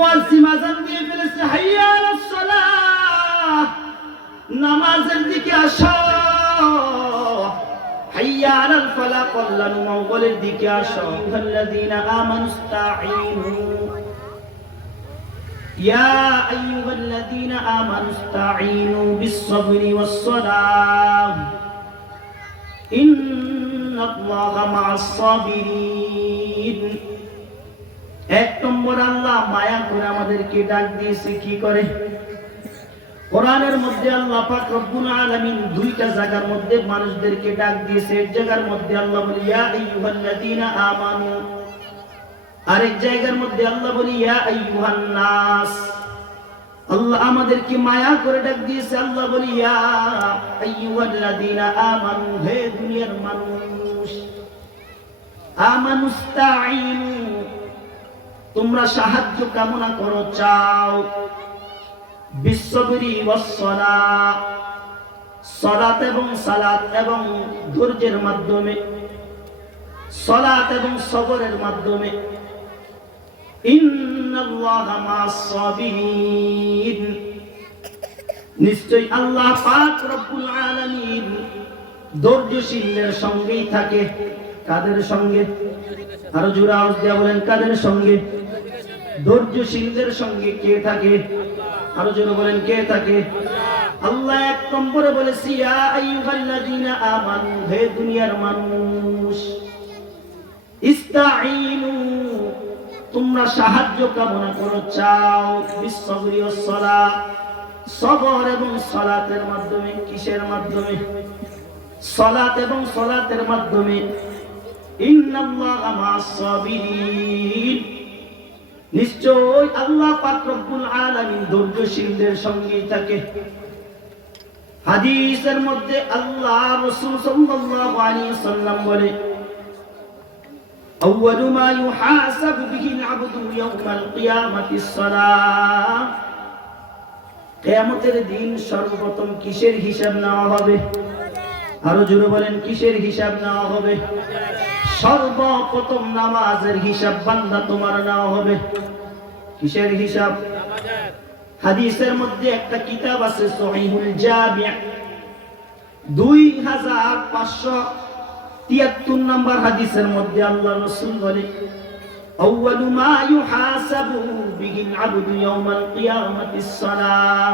মুয়াজ্জিন আযান দিয়ে ফেলেছে, হাইয়া আলাস সালাহ, নামাজের দিকে আসো। হাইয়া আলাল ফালাহ, কল্যাণ মঙ্গলের দিকে আসো। আল্লাযীনা আমানুস্তাঈনু, ইয়া আইয়ুহাল্লাযীনা আমানুস্তাঈনু বিস-সাবরি ওয়াস-সালাহ, ইন্নাল্লাহা মা'আস-সাবিরিন। এক নম্বর, আল্লাহ মায়া করে আমাদেরকে ডাক দিয়েছে কি করে? কোরআনের মধ্যে আল্লাহ পাক রব্বুল আলামিন দুইটা জায়গার মধ্যে মানুষদেরকে ডাক দিয়েছে। এক জায়গার মধ্যে আল্লাহ বলে ইয়া আইয়ুহাল্লাযীনা আমানু, আরেক জায়গার মধ্যে আল্লাহ বলে ইয়া আইয়ুহান নাস। আল্লাহ আমাদেরকে মায়া করে ডাক দিয়েছে, আল্লাহ বলে ইয়া আইয়ুহাল্লাযীনা আমানু, হে দুনিয়ার মানুষ, আমানুস্তাঈনু, তোমরা সাহায্য কামনা করো, চাও, বিস-সাবরি ওয়াস-সালাহ, সালাত এবং সালাত এবং ধৈর্যের মাধ্যমে, সালাত এবং সবরের মাধ্যমে। ইন্নাল্লাহা মা'আস-সাবিরিন, নিশ্চয়ই আল্লাহ পাক রব্বুল আলামিন ধৈর্যশীলদের সঙ্গেই থাকে। কাদের সঙ্গে? আরো জোরে আওয়াজ দিয়ে বলেন, কাদের সঙ্গে? ধৈর্যশীলদের সঙ্গে কে থাকে? আরো জোরে বলেন, কে থাকে? আল্লাহ এক নম্বরে বলেছে ইয়া আইয়ুহাল্লাযীনা আমানু, হে দুনিয়ার মানুষ, ইস্তাঈনু, তোমরা সাহায্য কামনা করো, চাও, বিস-সাবরি ওয়াস-সালাহ, সবর এবং সালাতের মাধ্যমে। কিসের মাধ্যমে? সালাত এবং সালাতের মাধ্যমে। ইন্নাল্লাহা মা'আস-সাবিরিন, নিশ্চয় আল্লাহ পাক রব্বুল আলামিন ধৈর্যশীলদের সঙ্গেই থাকে। হাদিসের মধ্যে আল্লাহ রাসূল সাল্লাল্লাহু আলাইহি ওয়াসাল্লাম বলে, আউয়ালু মা ইউহাসাবু বিহিল আবদু ইয়াউমাল কিয়ামাতিস সালাহ, কিয়ামতের দিন সর্বপ্রথম কিসের হিসাব নেওয়া হবে? আরো জোরে বলেন, কিসের হিসাব নেওয়া হবে? সর্বপ্রথম নামাজের হিসাব বান্দা তোমার নেওয়া হবে। কিসের হিসাব? হাদিসের মধ্যে একটা কিতাব আছে সহিহুল জামি', 2573 নম্বর হাদিসের মধ্যে আল্লাহ রাসূল বলে, আউয়ালু মা ইউহাসাবু বিহিল আবদু ইয়াউমাল কিয়ামাতিস সালাহ,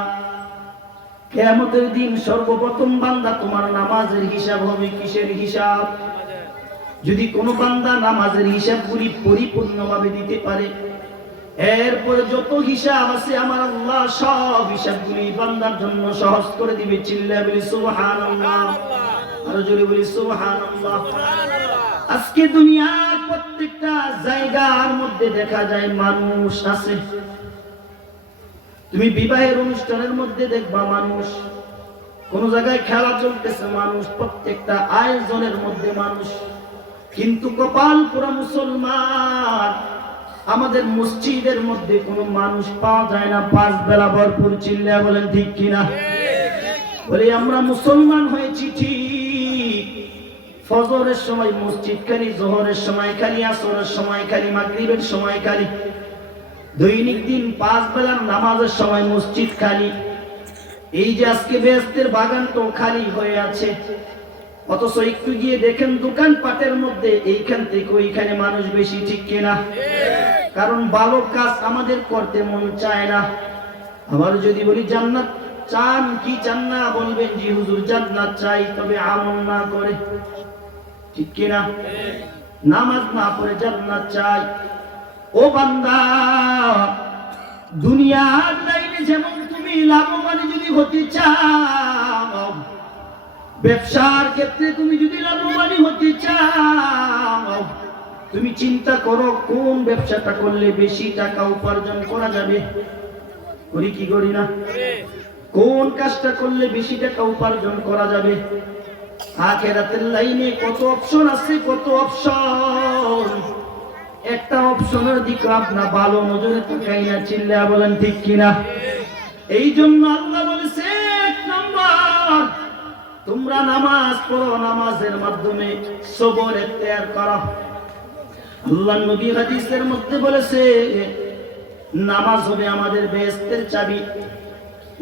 কিয়ামতের দিন সর্বপ্রথম বান্দা তোমার নামাজের হিসাব হবে। কিসের হিসাব? যদি কোনো বান্দা নামাজের হিসাবগুলি পরিপূর্ণভাবে দিতে পারে, এরপরে যত হিসাব আছে আমার আল্লাহ সব হিসাবগুলি বান্দার জন্য সহজ করে দিবে। চিল্লায়ে বলি সুবহানাল্লাহ, আর জোরে বলি সুবহানাল্লাহ। আজকে দুনিয়ার প্রত্যেকটা জায়গার মধ্যে দেখা যায় মানুষ আছে। তুমি বিবাহের অনুষ্ঠানের মধ্যে দেখবা মানুষ, কোন জায়গায় খেলা চলতেছে মানুষ, প্রত্যেকটা আয়োজনের মধ্যে মানুষ। কিন্তু কপাল পুরা মুসলমান, আমাদের মসজিদের মধ্যে কোনো মানুষ পাওয়া যায় না। 5 বেলা ভরপুর। চিল্লায়া বলেন ঠিক কিনা? বলি আমরা মুসলমান হয়েছি ঠিক, ফজরের সময় মসজিদ খালি, জোহরের সময় খালি, আসরের সময় খালি, মাগরিবের সময় খালি, দৈনিক দিন 5 বেলার নামাজের সময় মসজিদ খালি। এই যে আজকে বেহেশতের বাগানটা খালি হয়ে আছে, অথচ একটু গিয়ে দেখেন দোকান পাটের মধ্যে এইখান থেকে ওইখানে মানুষ বেশি। ঠিক কিনা? কারণ ভালো কাজ আমাদের করতে মন চায় না। আবার যদি বলি জান্নাত চান কি চান না, বলবেন জি হুজুর জান্নাত চাই, তবে আমল না করে। ঠিক কিনা? নামাজ না পড়ে জান্নাত চাই। ও বান্দা, দুনিয়ার লাইনে যেমন তুমি লাভবান যদি হতে চাও, ব্যবসার ক্ষেত্রে তুমি যদি লাভবান হতে চাও, তুমি চিন্তা করো কোন ব্যবসাটা করলে বেশি টাকা উপার্জন করা যাবে। করি কি করি না? কোন কাজটা করলে বেশি টাকা উপার্জন করা যাবে। আখিরাতের লাইনে কত অপশন আছে, কত অপশন। একটা অপশনের দিকে আপনার ভালো নজরে তাকাই না। চিল্লায়া বলেন ঠিক কিনা? এই জন্য আল্লাহ বলেছে, 1 নম্বর, তোমরা নামাজ পড়ো, নামাজের মাধ্যমে সবর ইখতিয়ার করো। আল্লাহর নবী হাদিসের মধ্যে বলেছে, নামাজ হবে আমাদের বেহেশতের চাবি।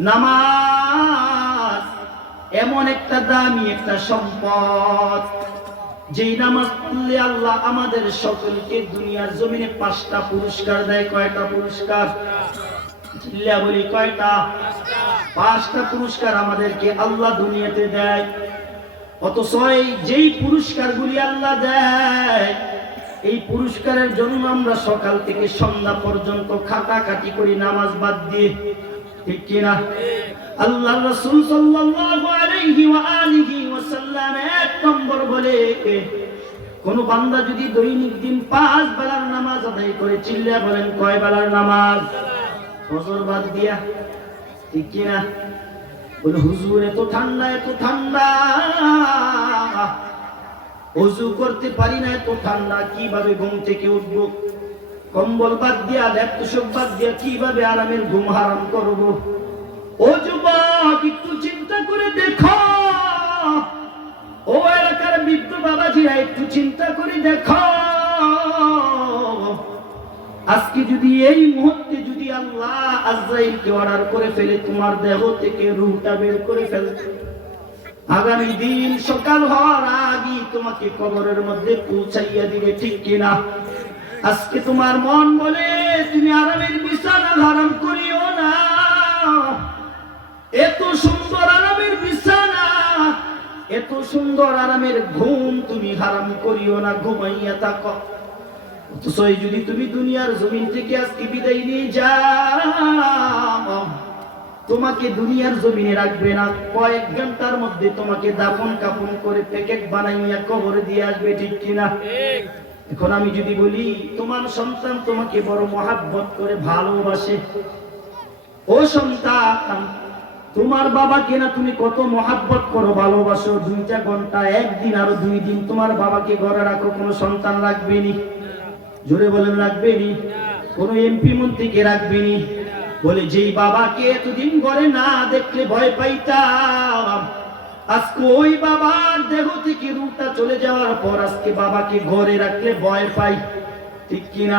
নামাজ এমন একটা দামি একটা সম্পদ, যেই নামাজ পড়লে আল্লাহ আমাদের সকলকে দুনিয়ার জমিনে 5টা পুরস্কার দেয়। কয়টা পুরস্কার? চিল্লা বলি কয়টা? 5টা পুরস্কার আমাদেরকে আল্লাহ দুনিয়াতে দেয়। অথচ যেই পুরস্কারগুলি আল্লাহ দেয়, এই পুরস্কারের জন্য আমরা সকাল থেকে সন্ধ্যা পর্যন্ত খাটাখাটি করি নামাজ বাদ দিয়ে, ঠিক কিনা? আল্লাহ রাসূল সাল্লাল্লাহু আলাইহি ওয়া আলিহি ওয়াসাল্লাম 1 নম্বর বলে, কোন বান্দা যদি দৈনিক দিন 5 বেলার নামাজ আদায় করে, চিল্লা বলেন কয় বেলার নামাজ? ফজর বাদ দিয়া, ঠিক কিনা? বলে হুজুর এত ঠান্ডা, এত ঠান্ডা, ওযু করতে পারি না, এত ঠান্ডা, কিভাবে ঘুম থেকে উঠবো? কম্বল বাদ দিয়া, ল্যাপটপ বাদ দিয়া কিভাবে আরামের ঘুম হারাম করবো? ও যুবক, একটু চিন্তা করে দেখো। ও এলাকার বৃদ্ধ বাবাজিরা, একটু চিন্তা করে দেখো। আজকে যদি এই মুহূর্তে যদি আল্লাহ আজরাইলকে অর্ডার করে ফেলে, তোমার দেহ থেকে রূহটা বের করে ফেলতে, আগামী দিন সকাল হওয়ার আগে তোমাকে কবরের মধ্যে পৌঁছাইয়া দিবে, ঠিক কিনা? আজকে তোমার মন বলে তুমি আরামের বিছানা হারাম করিও না। এত সুন্দর আরামের বিছানা, এত সুন্দর আরামের ঘুম তুমি হারাম করিও না, ঘুমাইয়া থাকো। অথচ যদি তুমি দুনিয়ার জমিন থেকে আজকে বিদায় নিয়ে যাও, তোমাকে দুনিয়ার জমিনে রাখবে না, কয়েক ঘন্টার মধ্যে তোমাকে দাফন কাফন করে প্যাকেট বানাইয়া কবরে দিয়ে আসবে, ঠিক কিনা? এখন আমি যদি বলি তোমার সন্তান তোমাকে বড় মহাব্বত করে ভালোবাসে, ও সন্তান তোমার বাবাকে না তুমি কত মহাব্বত করো, ভালোবাসো, 2টা ঘন্টা, 1 দিন আরো 2 দিন তোমার বাবাকে ঘরে রাখো, কোন সন্তান রাখবেনি? জোরে বলেন রাখবেনি? কোন এমপি মন্ত্রীকে রাখবেনি? বলে যেই বাবাকে এতদিন ঘরে না দেখলে ভয় পাইতাম, আজকে ওই বাবার দেহ থেকে রূহটা চলে যাওয়ার পর আজকে বাবাকে ঘরে রাখলে ভয় পাই, ঠিক কিনা?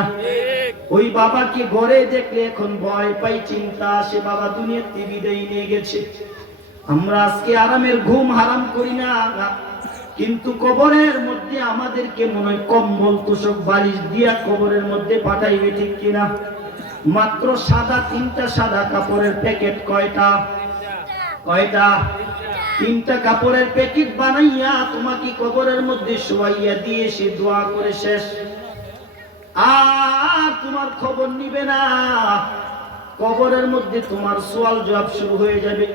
ওই বাবাকে ঘরে দেখলে এখন ভয় পাই, চিন্তা আসে, বাবা দুনিয়াতে বিদায় নিয়ে গেছে। আমরা আজকে আরামের ঘুম হারাম করি না, কিন্তু কবরের মধ্যে আমাদেরকে মনে হয় কম্বল তোষক বালিশ দিয়া কবরের মধ্যে পাঠাইবে, ঠিক কিনা? মাত্র সাদা 3টা সাদা কাপড়ের প্যাকেট, কয়টা? কয়টা? 3টা কাপড়ের প্যাকেট বানাইয়া তোমাকে কবরের মধ্যে শোয়াইয়া দিয়ে সে দোয়া করে শেষ, আর তোমার খবর নিবে না। কবরের মধ্যে তোমার সওয়াল জবাব শুরু হয়ে যাবে।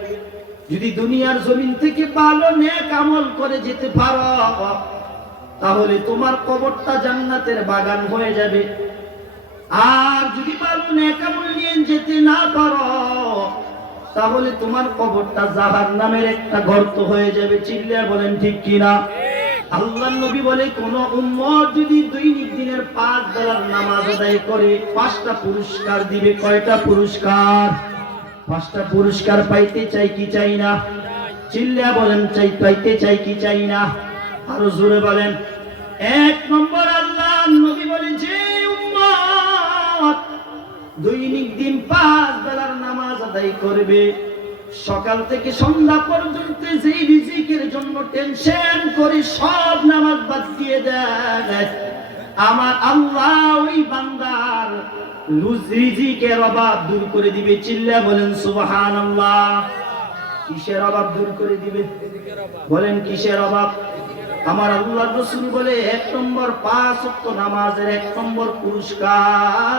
যদি দুনিয়ার জমিন থেকে ভালো নেক আমল করে যেতে পারো, তাহলে তোমার কবরটা জান্নাতের বাগান হয়ে যাবে। আর যদি ভালো নেক আমল নিয়ে যেতে না পারো, তাহলে তোমার কবরটা জাহান্নামের একটা গর্ত হয়ে যাবে। চিল্লায়া বলেন ঠিক কিনা? আল্লাহর নবী বলে, কোন উম্মত যদি দৈনিক দিনের 5 বেলার নামাজ আদায় করে 5টা পুরস্কার দিবে। কয়টা পুরস্কার? 5টা পুরস্কার পাইতে চাই কি চাই না? চিল্লায়া বলেন পাইতে চাই কি চাই না? আরো জোরে বলেন। 1 নম্বর, আল্লাহর নবী বলে, যে উম্মত দৈনিক দিন 5 বেলার নামাজ আদায় করবে, সকাল থেকে সন্ধ্যা পর্যন্ত যেই রিজিকের জন্য টেনশন করে সব নামাজ বাদ দিয়ে দেয়, আমার আল্লাহ ওই বান্দার রিজিকের অভাব দূর করে দিবে। চিল্লায়া বলেন সুবহানাল্লাহ। কিসের অভাব দূর করে দিবে? বলেন কিসের অভাব? আমার আল্লাহর রাসূল বলে, 1 নম্বর 5 ওয়াক্ত নামাজের 1 নম্বর পুরস্কার,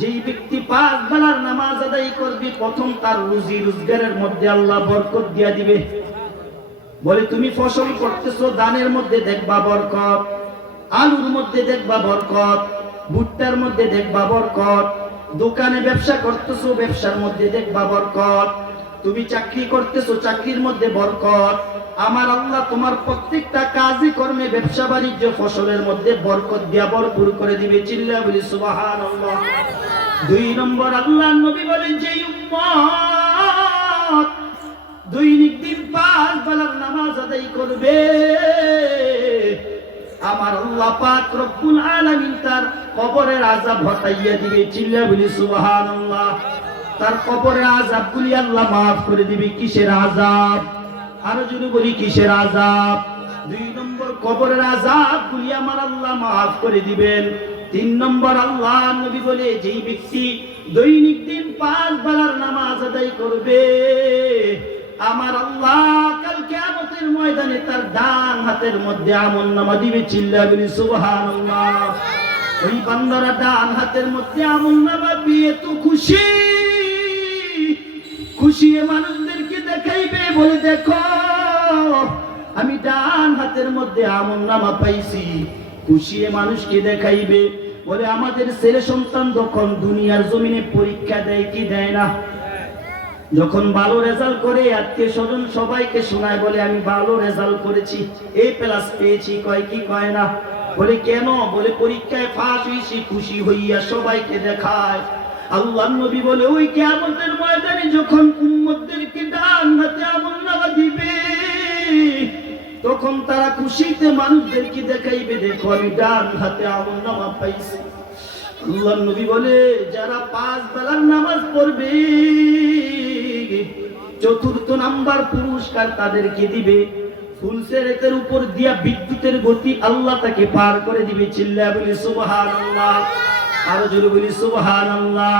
যেই ব্যক্তি 5 বেলার নামাজ আদায় করবে, প্রথম তার রুজি রোজগারের মধ্যে আল্লাহ বরকত দিয়া দিবে। বলে তুমি ফসল করতেছো, দানের মধ্যে দেখবা বরকত, আলুর মধ্যে দেখবা বরকত, ভুট্টার মধ্যে দেখবা বরকত, দোকানে ব্যবসা করতেছো, ব্যবসার মধ্যে দেখবা বরকত, তুমি চাকরি করতেছো, চাকরির মধ্যে বরকত। আমার আল্লাহ তোমার প্রত্যেকটা কাজে কর্মে, ব্যবসা বাণিজ্য, ফসলের মধ্যে বরকত দিয়া ভরপুর করে দিবে। চিল্লায়া বলি সুবহানাল্লাহ। 2 নম্বর, আল্লাহর নবী বলেন, যে উম্মত দৈনিক দিন 5 বেলার নামাজ আদায় করবে, আমার আল্লাহ পাক রব্বুল আলামিন তার কবরের আযাব হটাইয়া দিবে। চিল্লা বলি সুবহানাল্লাহ। তার কবরের আযাবগুলি আল্লাহ maaf করে দিবে। কিসের আযাব? আরো জোরে বলি কিসের আযাব? 2 নম্বর কবরের আযাবগুলি আমার আল্লাহ maaf করে দিবেন। 3 নম্বর আল্লাহ নবী বলে যেই ব্যক্তি দৈনিক দিন 5 বেলার নামাজ আদায় করবে, আমার আল্লাহ কাল কিয়ামতের ময়দানে তার ডান হাতের মধ্যে আমলনামা দিবে। চিল্লা বলি সুবহানাল্লাহ। ওই বান্দারা ডান হাতের মধ্যে আমলনামা পেয়ে তো খুশি, খুশি মানুষদেরকে দেখাইবে, বলে দেখো আমি ডান হাতের মধ্যে আমলনামা পাইছি। খুশি মানুষকে দেখাইবে, বলে আমাদের ছেলে সন্তান যখন দুনিয়ার জমিনে পরীক্ষা দেয় কি দেয় না, যখন ভালো রেজাল্ট করে আত্মীয় স্বজন সবাইকে শোনায়, বলে আমি ভালো রেজাল্ট করেছি, A+ পেয়েছি, কয় কি কয় না? বলে কেন? বলে পরীক্ষায় পাস হইছি, খুশি হইয়া সবাইকে দেখায়। আল্লাহর নবী বলে ওই কিয়ামতের ময়দানে যখন উম্মতদেরকে ডান হাতে আমলনামা দিবে, তখন তারা খুশিতে মানুষদেরকে দেখাইবে, দেখো আমি ডান হাতে আমলনামা পাইছি। আল্লাহর নবী বলে যারা 5 বেলার নামাজ পড়বে, 4th নাম্বার পুরস্কার তাদেরকে দিবে। ফুলসেরাতের উপর দিয়া বিদ্যুতের গতি আল্লাহ তাকে পার করে দিবে। চিল্লা বলি সুবহানাল্লাহ। আরো জোরে বলি সুবহানাল্লাহ।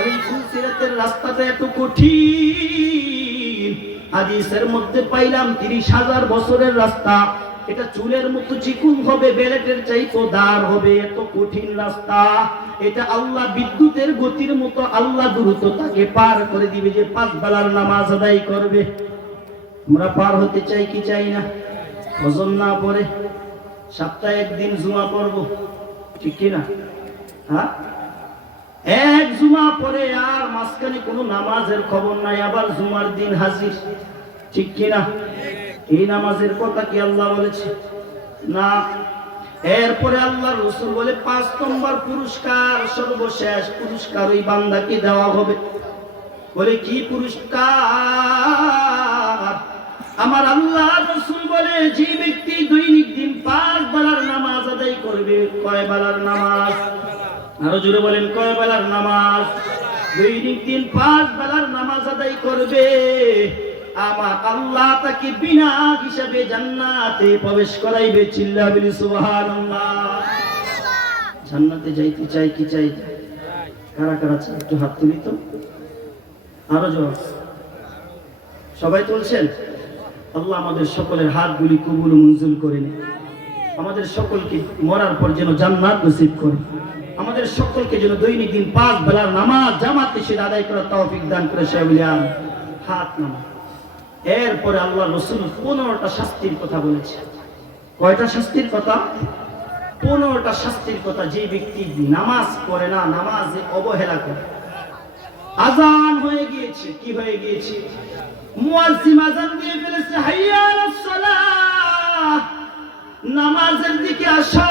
ওই ফুলসেরাতের রাস্তাটা এত কঠিন, হাদিসের মধ্যে পাইলাম 30,000 বছরের রাস্তা। এটা চুলের মতো চিকুন হবে, বেলেটের চাইতো দাঁড় হবে, এত কঠিন রাস্তা। এটা আল্লাহ বিদ্যুতের গতির মতো আল্লাহ দ্রুত তাকে পার করে দিবে যে 5 বেলার নামাজ আদায় করবে। আমরা পার হতে চাই কি চাই না? ফজর না পড়ে সপ্তাহে একদিন জুমা পড়ব, ঠিক কি না? হ্যাঁ, এক জুমা পরে আর মাঝখানে কোনো নামাজের খবর নাই, আবার জুমার দিন হাজির, ঠিক কি না? এই নামাজের কথা কি আল্লাহ বলেছে? না। এরপরে আল্লাহর রাসূল বলে 5 নম্বর পুরস্কার, সর্বশেষ পুরস্কার ওই বান্দাকে দেওয়া হবে। বলে কি পুরস্কার? আমার আল্লাহর রাসূল বলে যে ব্যক্তি দৈনিক দিন 5 বেলার নামাজ আদায় করবে। কয় বেলার নামাজ? আরো জোরে বলেন কয় বেলার নামাজ? দৈনিক দিন 5 বেলার নামাজ আদায় করবে, আমার আল্লাহ তাকে বিনা হিসাবে জান্নাতে প্রবেশ করাইবে। চিল্লা বলি সুবহানাল্লাহ। জান্নাতে যাইতে চাই কি চাই? কারা কারা চাই একটু হাত তুলি তো। আরো জোরে সবাই তুলছেন? আল্লাহ আমাদের সকলের হাতগুলি কবুল মঞ্জুর করে নিন। আমাদের সকলকে মরার পর যেন জান্নাত নসিব করে। আমাদের সকলকে যেন দৈনিক দিন 5 বেলার নামাজ জামাতে সে আদায় করার তৌফিক দান করে। সে বলিয়ান হাত নামা। এরপরে আল্লাহ রাসূল 15টা শাস্তির কথা বলেছে। কয়টা শাস্তির কথা? 15টা শাস্তির কথা। যে ব্যক্তি নামাজ পড়ে না, নামাজে অবহেলা করে, আযান হয়ে গিয়েছে, কি হয়ে গিয়েছে? মুয়াজ্জিন আযান দিয়ে ফেলেছে, হাইয়া আলাস সালাহ, নামাজের দিকে আসো,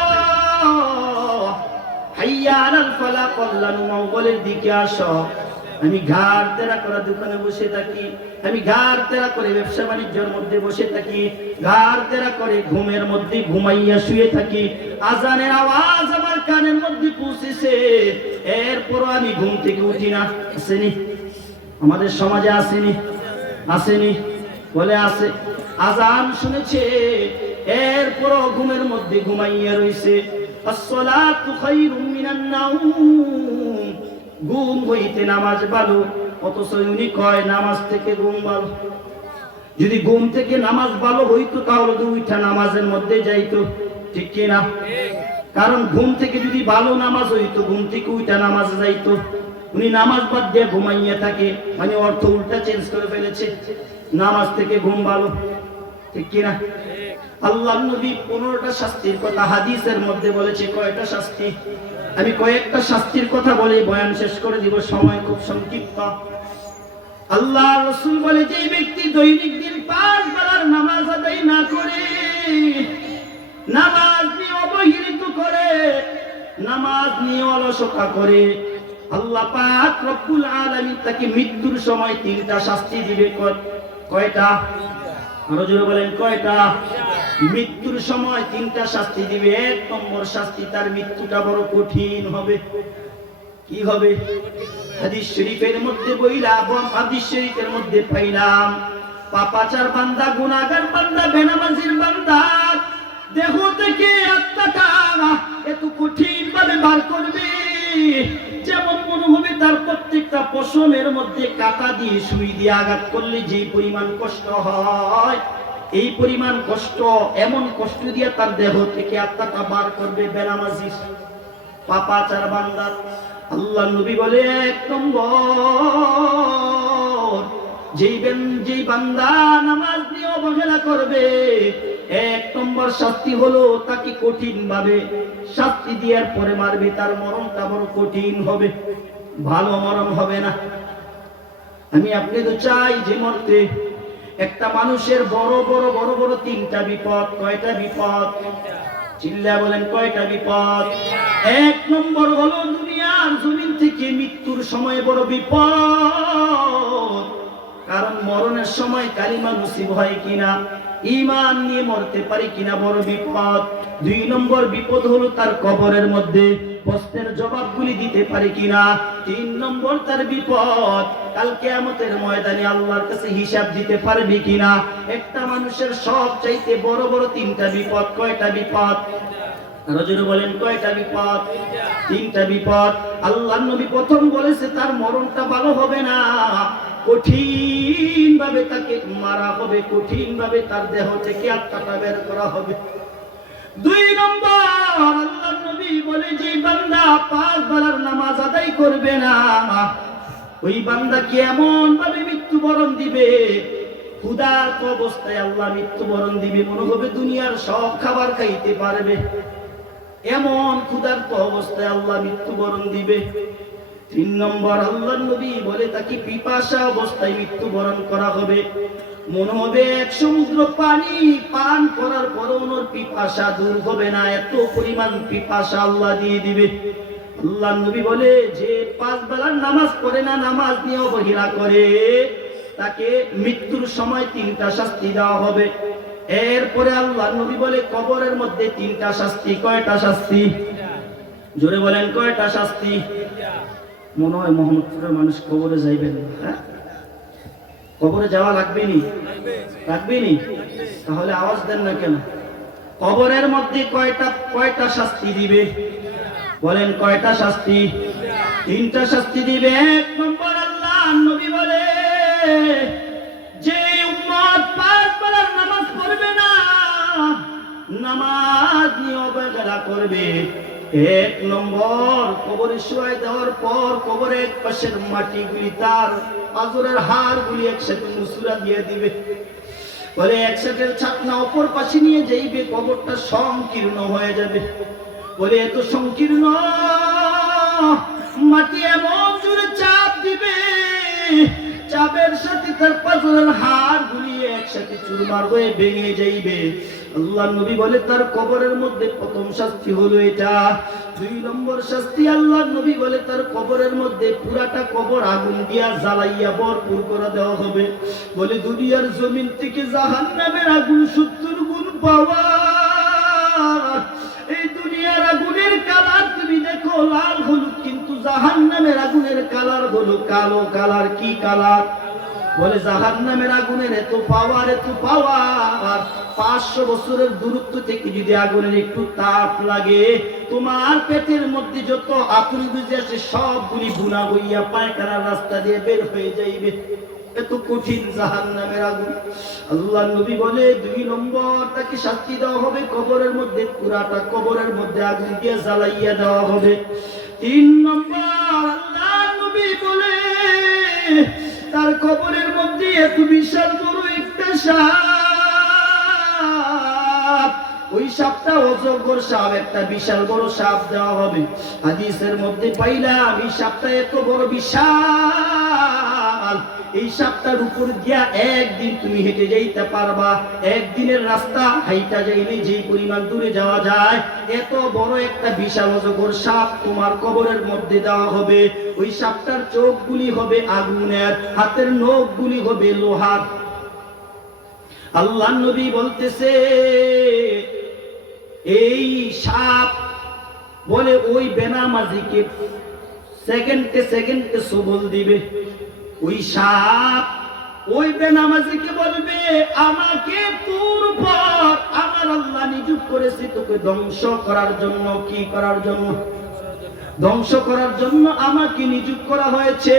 হাইয়া আলাল ফালাহ, কল্যাণ মঙ্গলের দিকে আসো। আমি ঘাড় তেরা করা দোকানে বসে থাকি, আমি ঘাড় তেরা করে ব্যবসা বাণিজ্যের মধ্যে বসে থাকি, ঘাড় তেরা করে ঘুমের মধ্যে ঘুমাইয়া শুয়ে থাকি, আজানের আওয়াজ আমার কানের মধ্যে পৌঁছেছে, এরপরও আমি ঘুম থেকে উঠি না। আসেনি? আমাদের সমাজে আসেনি? আসেনি? বলে আসে। আজান শুনেছে, এরপরও ঘুমের মধ্যে ঘুমাইয়া রইছে। আসসালাতু খায়রুম মিনান নাওম, ঘুম হইতে নামাজ ভালো, অথচ উনি কয় নামাজ থেকে ঘুম ভালো। যদি ঘুম থেকে নামাজ ভালো হইতো তাহলে তো উঠা নামাজের মধ্যে যাইতো, ঠিক কি না? কারণ ঘুম থেকে যদি ভালো নামাজ হইতো, ঘুম থেকে উঠা নামাজ যাইতো। উনি নামাজ বাদ দিয়ে ঘুমাইয়া থাকে, মানে অর্থ উল্টা চেঞ্জ করে ফেলেছে। নামাজ থেকে ঘুম ভালো, ঠিক কি না? আল্লাহর নবী 15টা শাস্তির কথা হাদিসের মধ্যে বলেছে। কয়টা শাস্তি? আমি কয়েকটা শাস্তির কথা বলে বয়ান শেষ করে দিব, সময় খুব সংক্ষিপ্ত। আল্লাহ রাসূল বলে যে ব্যক্তি দৈনিক দিন 5 বেলার নামাজ আদায় না করে, নামাজ নিয়ে অবহেলিত করে, নামাজ নিয়ে অলসতা করে, আল্লাহ পাক রব্বুল আলামিন তাকে মৃত্যুর সময় 3টা শাস্তি দিবে। কয়টা? আরো জোরে বলেন কয়টা? মৃত্যুর সময় তিনটা শাস্তি দিবে। এক নম্বর শাস্তি, তার মৃত্যুটা বড় কঠিন হবে। কি হবে? হাদিস শরীফের মধ্যে বইলাম, হাদিস শরীফের মধ্যে পাইলাম, পাপাচার বান্দা, গুনাহগার বান্দা, বেনামাজির বান্দা দেহ থেকে আত্মাটা এত কঠিন ভাবে বার করবে, যেমন মনে হবে তার প্রত্যেকটা পশমের মধ্যে কাঁটা দিয়ে সুই দিয়ে আঘাত করলে যে পরিমাণ কষ্ট হয়, এই পরিমাণ কষ্ট, এমন কষ্ট দিয়ে তার দেহ থেকে আত্মাটা বার করবে বেনামাজির, পাপাচার বান্দা। আল্লাহ নবী বলে, এক নম্বর, যেই বান্দা নামাজ নিয়ে অবহেলা করবে, এক নম্বর শাস্তি হলো তাকে কঠিন ভাবে শাস্তি দেওয়ার পরে মারবে, তার মরণটা বড় কঠিন হবে, ভালো মরণ হবে না। আমি আপনি তো চাই যে মরতে। একটা মানুষের বড় বড় বড় বড় তিনটা বিপদ। কয়টা বিপদ? চিল্লা বলেন, কয়টা বিপদ? এক নম্বর হলো দুনিয়ার জমিন থেকে মৃত্যুর সময় বড় বিপদ, কারণ মরণের সময় কালিমা নসিব হয় কিনা, ঈমান নিয়ে মরতে পারি কিনা, বড় বিপদ। দুই নম্বর বিপদ হলো তার কবরের মধ্যে প্রশ্নের জবাবগুলি দিতে পারে কিনা। তিন নম্বর তার বিপদ, কাল কিয়ামতের ময়দানে আল্লাহর কাছে হিসাব দিতে পারবে কিনা। একটা মানুষের সব চাইতে বড় বড় তিনটা বিপদ। কয়টা বিপদ? রাজুর বলেন, কয়টা বিপদ? তিনটা বিপদ। আল্লাহর নবী প্রথম বলেছে তার মরণটা ভালো হবে না, কঠিন ভাবে তাকে মারা হবে, কঠিন ভাবে তার দেহ থেকে আত্মাটা বের করা হবে। দুই নম্বর, আল্লাহর নবী বলে, যে বান্দা 5 বেলার নামাজ আদায় করবে না, ওই বান্দা কি এমন ভাবে মৃত্যুবরণ দিবে, ক্ষুধার্ত অবস্থায় আল্লাহ মৃত্যুবরণ দিবে, মনে হবে দুনিয়ার সব খাবার খাইতে পারবে, এমন ক্ষুধার্ত অবস্থায় আল্লাহ মৃত্যুবরণ দিবে। তিন নম্বর, আল্লাহর নবী বলে তাকে পিপাসা অবস্থায় মৃত্যুবরণ করা হবে, মনে হবে এক সমুদ্র পানি পান করার পরও ওর পিপাসা দূর হবে না, এত পরিমাণ পিপাসা আল্লাহ দিয়ে দিবে। আল্লাহর নবী বলে, যে 5 বেলার নামাজ পড়ে না, নামাজ নিয়ে অবহেলা করে, তাকে মৃত্যুর সময় তিনটা শাস্তি দেওয়া হবে। এরপরে আল্লাহর নবী বলে, কবরের মধ্যে তিনটা শাস্তি। কয়টা শাস্তি? জোরে বলেন, কয়টা শাস্তি? মনে হয় মোহাম্মদপুরের মানুষ কবরে যাইবেন, হ্যাঁ? কবরে যাওয়া লাগবে নি? লাগবে নি? তাহলে আওয়াজ দেন না কেন? কবরের মধ্যে কয়টা শাস্তি দিবে? বলেন, কয়টা শাস্তি? তিনটা শাস্তি দিবে। এক নম্বর, আল্লাহর নবী বলে, যে উম্মত 5 বেলার নামাজ পড়বে না, নামাজ নিয়ে অবহেলা করবে, এক নম্বর, কবরে শুয়াই দেওয়ার পর কবরে এক পাশের মাটিগুলি তার আজরের হাড়গুলি একসাথে মুসুরা দিয়ে দিবে, বলে একসাথে ছাতনা অপর পাশে নিয়ে যাইবে, কবরটা সংকীর্ণ হয়ে যাবে। বলে এত সংকীর্ণ, মাটি এমন জোরে চাপ দিবে, চাপের সাথে তার পাজরের হাড়গুলি একসাথে চুরমার হয়ে ভেঙে যাইবে। আল্লাহর নবী বলে, তার কবরের মধ্যে প্রথম শাস্তি হলো এটা। 2 নম্বর শাস্তি, আল্লাহর নবী বলে, তার কবরের মধ্যে পুরাটা কবর আগুন দিয়া জ্বালাইয়া ভরপুর করে দেওয়া হবে। বলে, দুনিয়ার জমিন থেকে জাহান্নামের আগুন 70 গুণ পাওয়া। এই দুনিয়ার আগুনের কালার তুমি দেখো লাল হলুদ, কিন্তু জাহান্নামের আগুনের কালার হলো কালো কালার। কি কালার? বলে, জাহান্নামের আগুনের এত পাওয়ার, এত পাওয়ার, 500 বছরের দূরত্ব থেকে যদি আগুনের একটু তাপ লাগে, তোমার পেটের মধ্যে যত আতুর বুঝে আছে সবগুলি গুণা হইয়া পায়খানার রাস্তা দিয়ে বের হয়ে যাইবে, এত কঠিন জাহান্নামের আগুন। আল্লাহর নবী বলে, 2 নম্বর, তাকে শাস্তি দেওয়া হবে, কবরের মধ্যে পুরাটা কবরের মধ্যে আগুন দিয়ে জ্বালাইয়া দেওয়া হবে। 3 নম্বর, আল্লাহর নবী বলে, তার কবরের মধ্যে এত বিশাল বড় একটা সাপ, ওই সাপটা অজগর সাপ, একটা বিশাল বড় সাপ দেওয়া হবে। হাদিসের মধ্যে পাইলাম, এই সাপটা এত বড় বিশাল, এই সাপটার উপর দিয়া একদিন তুমি হেঁটে যাইতে পারবা। একদিনের রাস্তা হাইটা যাইলে যেই পরিমাণ দূরে যাওয়া যায়, এত বড় একটা বিশাল অজগর সাপ তোমার কবরের মধ্যে দেওয়া হবে। ওই সাপটার চোখগুলি হবে আগুনের, হাতের নখগুলি হবে লোহার। আল্লাহ নবী বলতেছে এই সাপ বলে ওই বেনামাজিকে সেকেন্ডে সেকেন্ডে সবল দিবে। ওই সাপ ওই বেনামাজিকে বলবে আমাকে তোর উপর আমার আল্লাহ নিযুক্ত করেছে তোকে ধ্বংস করার জন্য। কি করার জন্য? ধ্বংস করার জন্য আমাকে নিযুক্ত করা হয়েছে।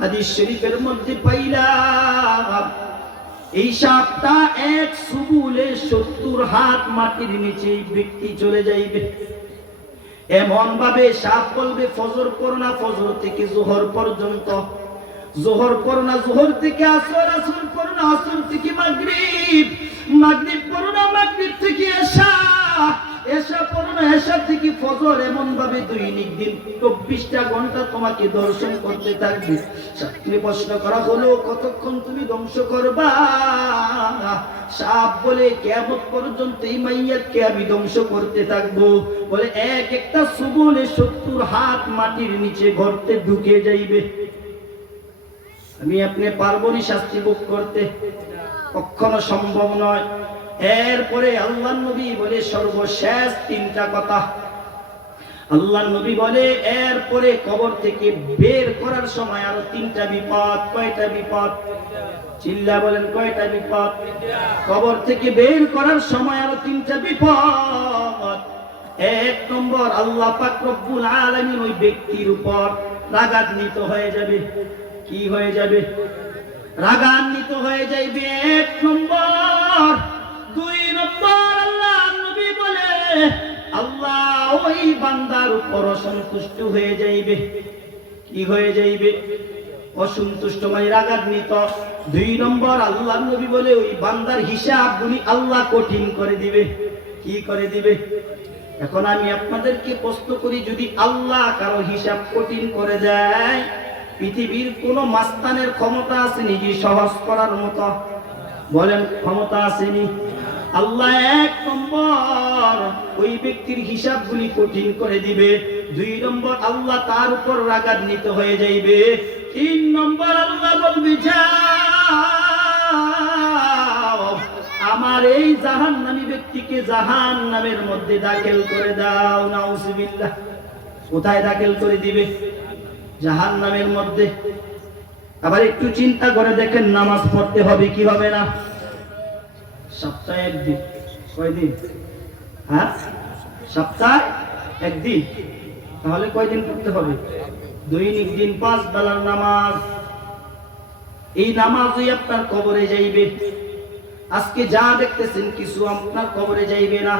হাদিস শরীফের মধ্যে পাইলাম এই সাপটা এক সুবুলে 70 হাত মাটির নিচে ব্যক্তি চলে যাইবে। এমন ভাবে সাপ বলবে ফজর পড়ো না, ফজর থেকে জোহর পর্যন্ত, জোহর পড়ো না, জোহর থেকে আসর, আসর পড়ো না, আসর থেকে মাগরিব, মাগরিব পড়ো না, মাগরিব থেকে এশা, এশা পড়ো না, এশা থেকে ফজর। এমন ভাবে দৈনিক দিন 24টা ঘন্টা তোমাকে দর্শন করতে থাকবে। সামনে প্রশ্ন করা হলো কতক্ষণ তুমি ধ্বংস করবা? সাপ বলে কিয়ামত পর্যন্ত এই মাইয়াতকে আমি ধ্বংস করতে থাকবো। বলে এক একটা সুবলে 70 হাত মাটির নিচে গর্তে ঢুকে যাইবে। আমি আপনি পারবো না শাস্তি ভোগ করতে, কখনো সম্ভব নয়। এরপরে আল্লাহ নবী বলে সর্বশেষ 3টা কথা। আল্লাহ নবী বলে এরপরে কবর থেকে বের করার সময় আরো 3টা বিপদ। কয়টা বিপদ? চিল্লা বলেন কয়টা বিপদ? কবর থেকে বের করার সময় আরো 3টা বিপদ। 1 নম্বর, আল্লাহ পাক রব্বুল আলামিন ওই ব্যক্তির উপর রাগান্বিত হয়ে যাবে। কি হয়ে যাবে? রাগান্বিত হয়ে যাইবে 1 নম্বর। 2 নম্বর, আল্লাহ নবী বলে আল্লাহ ওই বান্দার উপর অসন্তুষ্ট হয়ে যাইবে। কি হয়ে যাইবে? অসন্তুষ্ট মানে রাগান্বিত। 2 নম্বর, আল্লাহ নবী বলে ওই বান্দার হিসাব গুলি আল্লাহ কঠিন করে দিবে। কি করে দিবে? এখন আমি আপনাদেরকে প্রশ্ন করি, যদি আল্লাহ কারো হিসাব কঠিন করে দেয়, পৃথিবীর কোন মাস্তানের ক্ষমতা আছে নিজে সহজ করার মতো? বলেন ক্ষমতা আসেনি? আল্লাহ 1 নম্বর ওই ব্যক্তির হিসাবগুলি কঠিন করে দিবে। 2 নম্বর, আল্লাহ তার উপর রাগান্বিত হয়ে যাইবে। 3 নম্বর, আল্লাহ বলবে যাও আমার এই জাহান্নামী ব্যক্তিকে জাহান্নামের মধ্যে দাখিল করে দাও। নাউজুবিল্লাহ। কোথায় দাখিল করে দিবে? জাহান্নামের মধ্যে। আবার একটু চিন্তা করে দেখেন, নামাজ পড়তে হবে কি হবে না? সপ্তাহে 1 দিন। কয়দিন? হ্যাঁ, সপ্তাহে 1 দিন। তাহলে কয়দিন পড়তে হবে? দৈনিক দিন 5 বেলার নামাজ। এই নামাজই আপনার কবরে যাইবে। আজকে যা দেখতেছেন কিছু আপনার কবরে যাইবে না।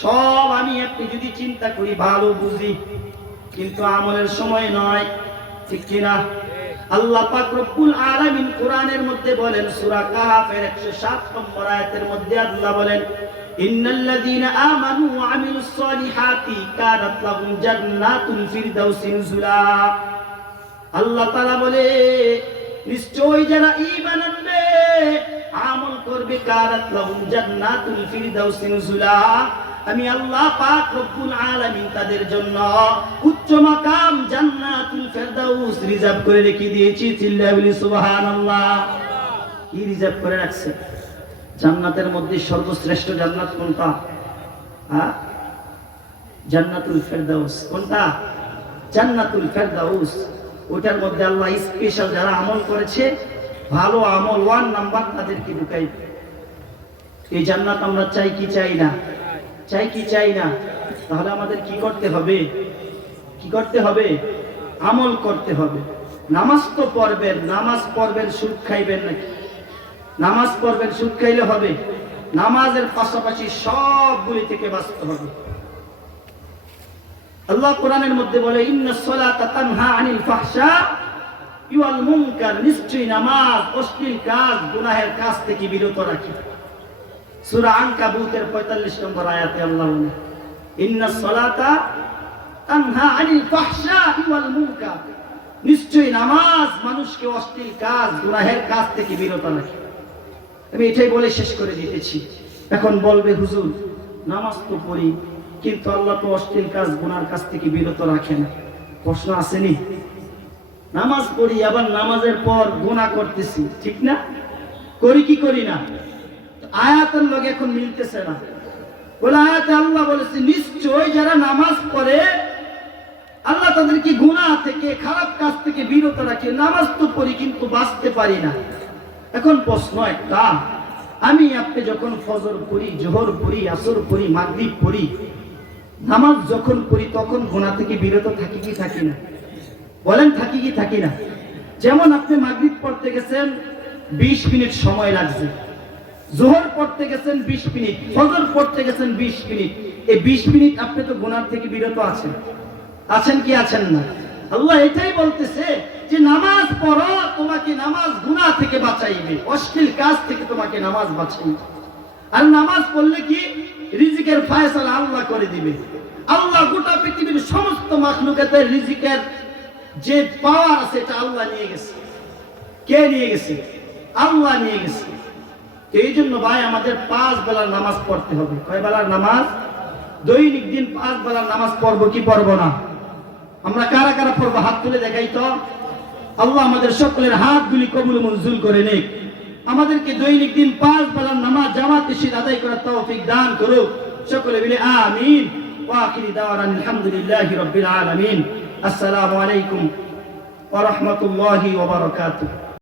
সব আমি আপনি যদি চিন্তা করি ভালো বুঝি, কিন্তু আমলের সময় নয়। ঠিক কিনা? আল্লাহ পাক রব্বুল আলামিন কোরআনের মধ্যে বলেন, সূরা কাহাফের 107 নম্বর আয়াতের মধ্যে আল্লাহ বলেন, ইন্নাল্লাযীনা আমানু ওয়া আমিলুস সলিহাতি কানাত লাহুম জান্নাতুল ফিরদাউসি নুজুলা। আল্লাহ তাআলা বলে নিশ্চয়ই যারা ঈমান আনবে, আমল করবে, কানাত লাহুম জান্নাতুল ফিরদাউসি নুজুলা, আমি আল্লাহ পাক রব্বুল আলামিন তাদের জন্য উচ্চ মাকাম জান্নাতুল ফেরদাউস রিজার্ভ করে রেখে দিয়েছি। চিল্লায়ে বলি সুবহানাল্লাহ। কি রিজার্ভ করে রাখছে? জান্নাতের মধ্যে সর্বশ্রেষ্ঠ জান্নাত কোনটা? হ্যাঁ, জান্নাতুল ফেরদাউস। কোনটা? জান্নাতুল ফেরদাউস। ওটার মধ্যে আল্লাহ স্পেশাল যারা আমল করেছে, ভালো আমল 1 নাম্বার তাদেরকে ঢুকাই। এই জান্নাত আমরা চাই কি চাই না? চাই কি চাই না? তাহলে আমাদের কি করতে হবে? কি করতে হবে? আমল করতে হবে। নামাজ তো পড়বেন, নামাজ পড়বেন সুদ খাইবেন নাকি? নামাজ পড়বেন সুদ খাইলে হবে? নামাজের পাশাপাশি সবগুলি থেকে বাঁচতে হবে। আল্লাহ কোরআনের মধ্যে বলে, ইন্নাস সালাতা তানহা আনিল ফাহশা ওয়াল মুনকার, নিশ্চয়ই নামাজ অশ্লীল কাজ, গুনাহের কাজ থেকে বিরত রাখে। সূরা আনকাবুতের 45 নম্বর আয়াতে আল্লাহ বলেন, ইন্নাস সালাতা তানহা আনিল ফাহশা ওয়াল মুনকার, নিশ্চয়ই নামাজ মানুষকে অশ্লীল কাজ, গুনাহের কাজ থেকে বিরত রাখে। আমি এটাই বলে শেষ করে দিতেছি। এখন বলবে হুজুর নামাজ তো পড়ি, কিন্তু আল্লাহ তো অশ্লীল কাজ, গুনার কাছ থেকে বিরত রাখে না। প্রশ্ন আসেনি? নামাজ পড়ি, আবার নামাজের পর গুনাহ করতেছি, ঠিক না? করি কি করি না? আয়াতের লগে এখন মিলতেছে না। বলে আয়াতে আল্লাহ বলেছে নিশ্চয় যারা নামাজ পড়ে আল্লাহ তাদেরকে গুনাহ থেকে খারাপ কাজ থেকে বিরত রাখে। নামাজ তো পড়ি কিন্তু বাঁচতে পারি না। এখন প্রশ্ন একটা, আমি আপনি যখন ফজর পড়ি, জোহর পড়ি, আসর পড়ি, মাগরিব পড়ি, নামাজ যখন পড়ি তখন গুনাহ থেকে বিরত থাকি কি থাকি না? বলেন থাকি কি থাকি না? যেমন আপনি মাগরিব পড়তে গেছেন 20 মিনিট সময় লাগছে, জোহর পড়তে গেছেন 20 মিনিট, ফজর পড়তে গেছেন 20 মিনিট, এই 20 মিনিট আপনি তো গুনাহ থেকে বিরত আছেন। আছেন কি আছেন না? আল্লাহ এটাই বলতেছে যে নামাজ পড়ো, তোমাকে নামাজ গুনাহ থেকে বাঁচাইবে, অশ্লীল কাজ থেকে তোমাকে নামাজ বাঁচাইবে। আর নামাজ পড়লে কি রিজিকের ফয়সালা আল্লাহ করে দিবে। আল্লাহ গোটা পৃথিবীর সমস্ত মাখলুকাতের রিজিকের যে পাওয়ার আছে এটা আল্লাহ নিয়ে গেছে। কে নিয়ে গেছে? আল্লাহ নিয়ে গেছে। এই জন্য ভাই আমাদের 5 বেলার নামাজ পড়তে হবে। কয় বেলার নামাজ? দৈনিক দিন 5 বেলার নামাজ পড়বো কি পড়বো না? আমরা কারা কারা পড়বো? হাত তুলে দেখাই তো। আল্লাহ আমাদের সকলের হাতগুলি কবুল মঞ্জুর করে নিক। আমাদেরকে দৈনিক দিন 5 বেলার নামাজ জামাতে শীত আদায় করার তৌফিক দান করুক। সকলে মিলে আমিন। ওয়া আখিরি দাওয়ানা আলহামদুলিল্লাহি রাব্বিল আলামিন। আসসালামু আলাইকুম ওয়া রাহমাতুল্লাহি ওয়া বারাকাতুহু।